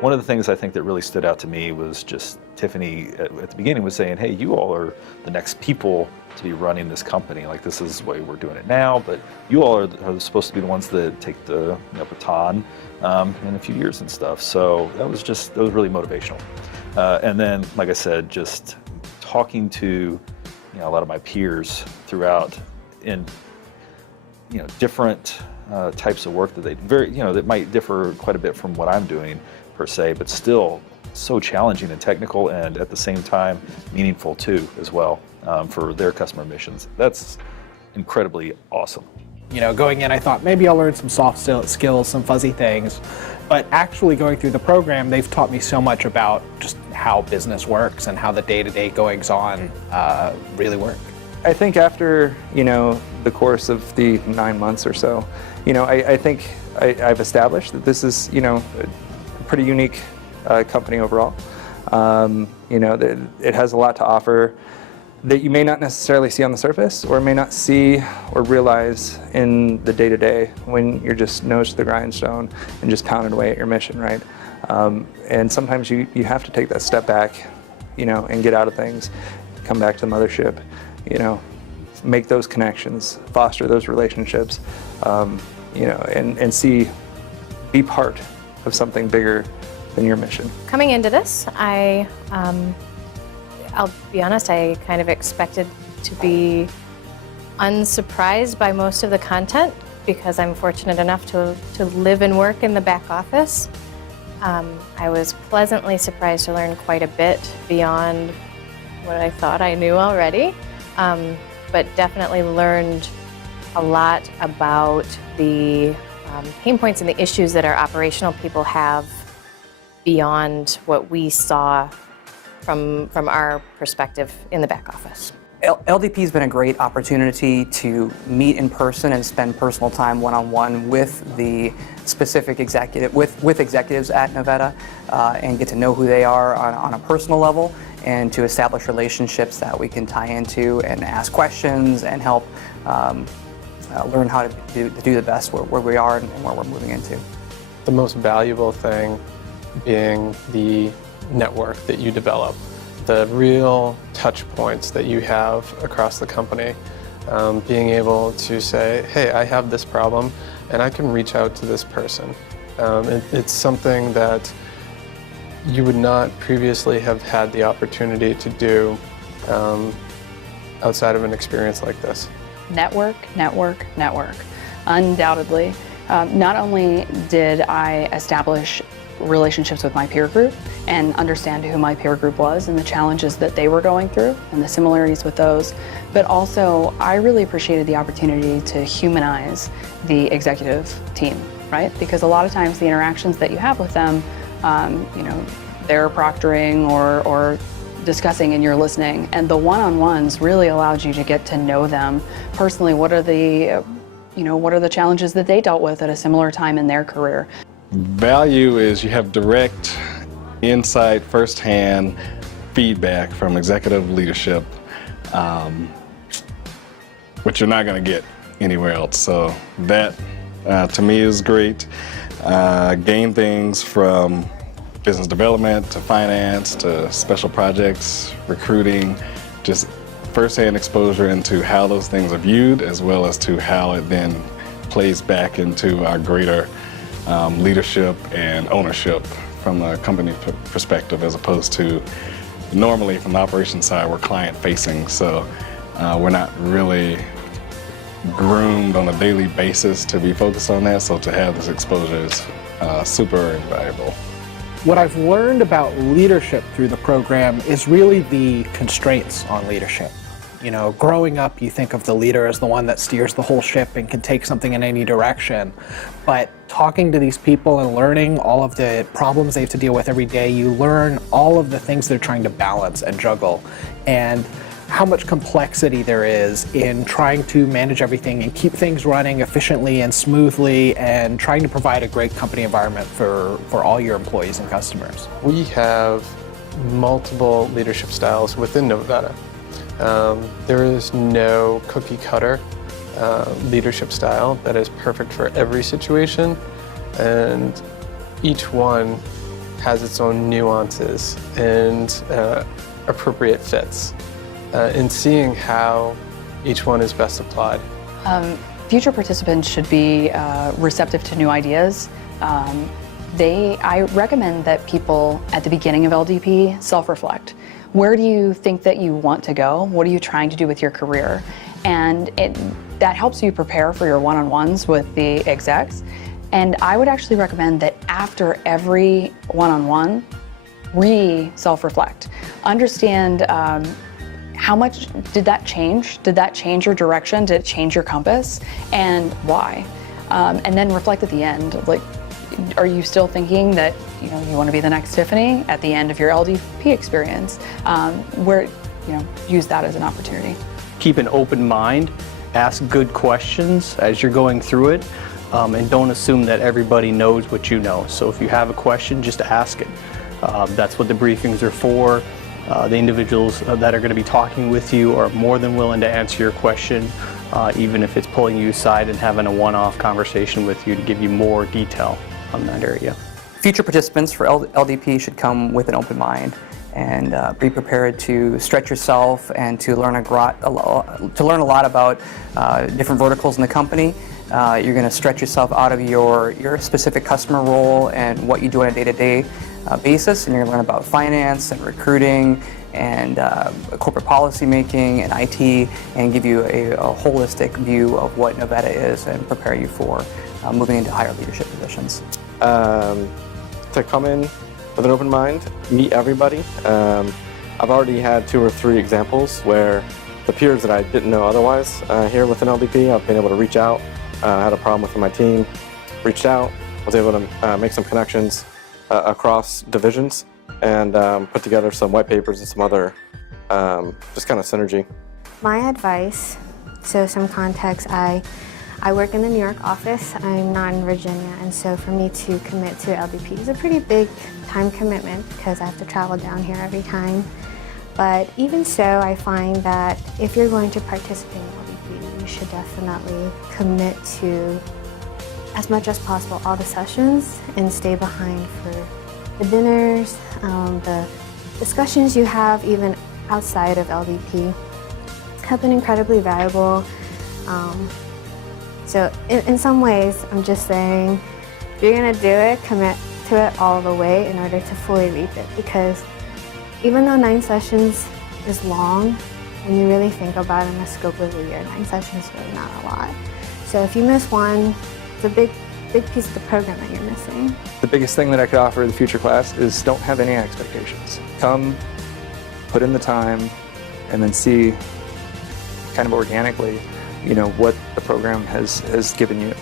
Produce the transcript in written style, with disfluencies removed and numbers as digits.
One of the things I think that really stood out to me was just Tiffany at the beginning was saying, hey, you all are the next people to be running this company. Like, this is the way we're doing it now, but you all are supposed to be the ones that take the baton in a few years and stuff. So that was really motivational. And then, like I said, just talking to a lot of my peers throughout in different types of work that that might differ quite a bit from what I'm doing per se, but still so challenging and technical, and at the same time meaningful too as well for their customer missions. That's incredibly awesome. Going in, I thought maybe I'll learn some soft skills, some fuzzy things, but actually going through the program, they've taught me so much about just how business works and how the day-to-day goings-on really work. I think after, the course of the 9 months or so, I think I've established that this is, a pretty unique company overall. It has a lot to offer that you may not necessarily see on the surface, or may not see or realize in the day-to-day when you're just nose to the grindstone and just pounding away at your mission, right? And sometimes you have to take that step back, and get out of things, come back to the mothership, make those connections, foster those relationships, and be part of something bigger than your mission. Coming into this, I'll be honest, I kind of expected to be unsurprised by most of the content because I'm fortunate enough to live and work in the back office. I was pleasantly surprised to learn quite a bit beyond what I thought I knew already, but definitely learned a lot about the pain points and the issues that our operational people have beyond what we saw from our perspective in the back office. LDP has been a great opportunity to meet in person and spend personal time one-on-one with the specific with executives at Novetta and get to know who they are on a personal level, and to establish relationships that we can tie into and ask questions and help learn how to do the best where we are and where we're moving into. The most valuable thing being the network that you develop, the real touch points that you have across the company, being able to say, hey, I have this problem and I can reach out to this person. It's something that you would not previously have had the opportunity to do outside of an experience like this. Network, network, network. Undoubtedly. Not only did I establish relationships with my peer group and understand who my peer group was and the challenges that they were going through and the similarities with those, but also I really appreciated the opportunity to humanize the executive team, right? Because a lot of times the interactions that you have with them, they're proctoring or discussing and you're listening, and the one-on-ones really allowed you to get to know them personally. What are the challenges that they dealt with at a similar time in their career? Value is you have direct insight, firsthand feedback from executive leadership, which you're not going to get anywhere else. So that, to me, is great. Gain things from business development to finance to special projects, recruiting, just firsthand exposure into how those things are viewed, as well as to how it then plays back into our greater leadership and ownership from a company perspective, as opposed to normally from the operations side, we're client facing. So we're not really groomed on a daily basis to be focused on that. So to have this exposure is super invaluable. What I've learned about leadership through the program is really the constraints on leadership. Growing up, you think of the leader as the one that steers the whole ship and can take something in any direction. But talking to these people and learning all of the problems they have to deal with every day, you learn all of the things they're trying to balance and juggle, and how much complexity there is in trying to manage everything and keep things running efficiently and smoothly, and trying to provide a great company environment for all your employees and customers. We have multiple leadership styles within Novetta. There is no cookie cutter leadership style that is perfect for every situation, and each one has its own nuances and appropriate fits, in seeing how each one is best applied. Future participants should be receptive to new ideas. I recommend that people at the beginning of LDP self-reflect. Where do you think that you want to go? What are you trying to do with your career? And that helps you prepare for your one-on-ones with the execs. And I would actually recommend that after every one-on-one, self-reflect. Understand how much did that change? Did that change your direction? Did it change your compass? And why? And then reflect at the end. Like, are you still thinking that you want to be the next Tiffany at the end of your LDP experience? Use that as an opportunity. Keep an open mind, ask good questions as you're going through it, and don't assume that everybody knows what you know. So if you have a question, just ask it. That's what the briefings are for. The individuals that are going to be talking with you are more than willing to answer your question, even if it's pulling you aside and having a one-off conversation with you to give you more detail on that area. Future participants for LDP should come with an open mind and be prepared to stretch yourself and to learn a lot about different verticals in the company. You're going to stretch yourself out of your specific customer role and what you do on a day-to-day basis, and you're going to learn about finance and recruiting and corporate policy making and IT, and give you a holistic view of what Novetta is and prepare you for moving into higher leadership positions. To come in with an open mind, meet everybody. I've already had 2 or 3 examples where the peers that I didn't know otherwise here within LDP, I've been able to reach out. I had a problem within my team, reached out, was able to make some connections across divisions and put together some white papers and some other just kind of synergy. My advice, so some context, I work in the New York office. I'm not in Virginia, and so for me to commit to LDP is a pretty big time commitment because I have to travel down here every time. But even so, I find that if you're going to participate in LDP, you should definitely commit to, as much as possible, all the sessions and stay behind for the dinners, the discussions you have even outside of LDP have been incredibly valuable. So in some ways, I'm just saying, if you're gonna do it, commit to it all the way in order to fully reap it. Because even though 9 sessions is long, when you really think about it in the scope of the year, 9 sessions is really not a lot. So if you miss one, it's a big piece of the program that you're missing. The biggest thing that I could offer the future class is don't have any expectations. Come, put in the time, and then see kind of organically what the program has given you.